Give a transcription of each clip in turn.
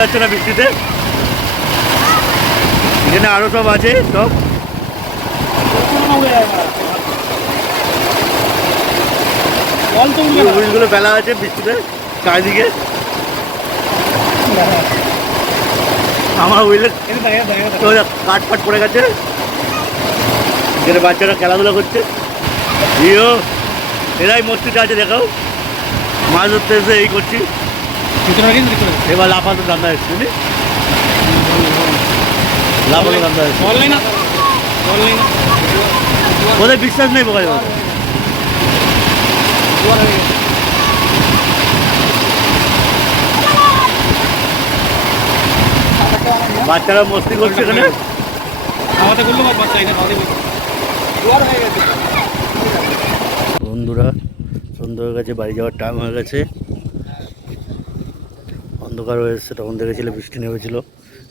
যাচ্ছে না বৃষ্টিতে। এখানে আরো সব আছে, সব হুইলগুলো ফেলা আছে বৃষ্টিতে চারিদিকে। আমার হুইলে কাঠ ফাট পড়ে গেছে, যেটা বাচ্চারা খেলাধুলা করছে। ইও এরাই মস্তিতে আছে, দেখাও মাছ ধরতে এসে এই করছি। এবার লাফাতে ধান্দা এসছে, লাফাতে ধান্দা এসছে। ওদের বিশ্বাস নেই বোকা যাবে। বাচ্চারা মস্তি করছে এখানে। বন্ধুরা সন্ধ্যা হয়ে গেছে, বাড়ি যাওয়ার টাইম হয়ে গেছে। অন্ধকার হয়ে এসছে, তখন দেখেছিল বৃষ্টি নেমেছিল,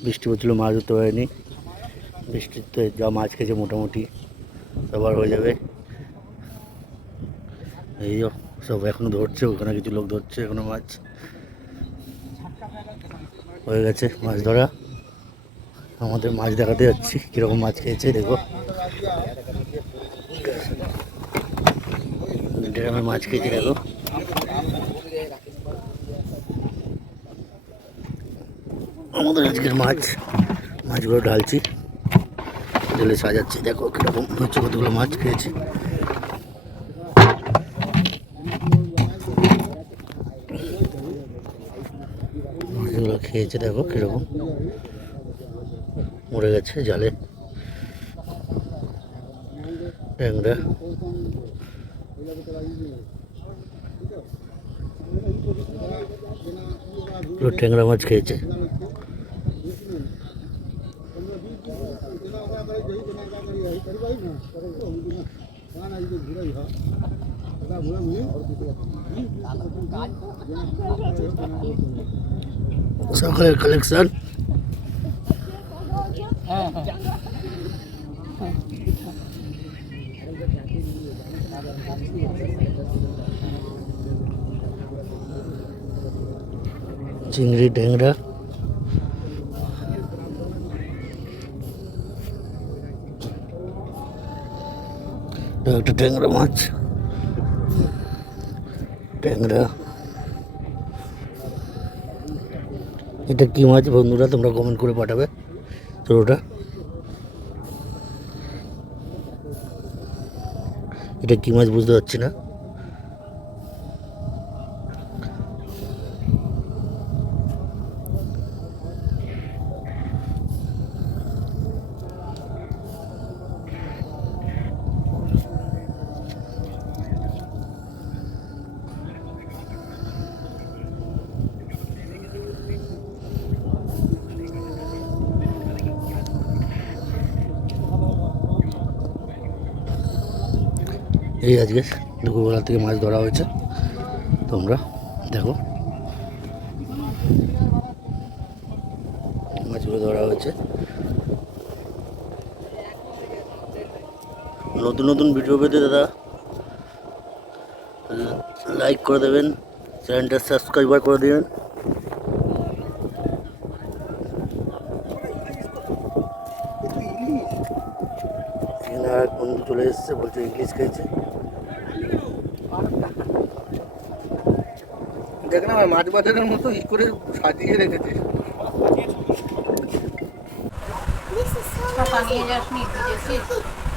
বৃষ্টি হচ্ছিলো, মাছ ধরতে পারেনি। বৃষ্টিতে যা মাছ খেয়েছে মোটামুটি সবার হয়ে যাবে। এই সব এখনো ধরছে, ওখানে কিছু লোক ধরছে এখনো মাছ। হয়ে গেছে মাছ ধরা। আমাদের মাছ দেখাতে যাচ্ছি কীরকম মাছ খেয়েছে, দেখো ড্রামে মাছ খেয়েছে, দেখো আমাদের আজকের মাছগুলো ঢালছি, ঢেলে সাজাচ্ছি। দেখো কীরকম হচ্ছে, কতগুলো মাছ খেয়েছে। মাছগুলো খেয়েছে, দেখো কীরকম মরে গেছে জালে। ট্যাংরা পুরো ট্যাংরা মাছ খেয়েছে। সকালের কালেকশন। চিংড়ি, ট্যাংরা, একটা ট্যাংরা মাছ, ট্যাংরা। এটা কি মাছ বন্ধুরা, তোমরা কমেন্ট করে পাঠাবে। তো ওটা এটা কি মাছ বুঝতে পারছি না। এই আজকে দুপুরবেলা থেকে মাছ ধরা হয়েছে, তোমরা দেখো মাছগুলো ধরা হয়েছে। নতুন নতুন ভিডিও পেতে দাদা লাইক করে দেবেন, চ্যানেলটা সাবস্ক্রাইবার করে দেবেন। এখানে আর এক বন্ধু চলে এসছে, বলছে ইংলিশ খেয়েছে। দেখ না মাছ বাজারের মতো ই করে সাজিয়ে রেখেছে। This is so nice.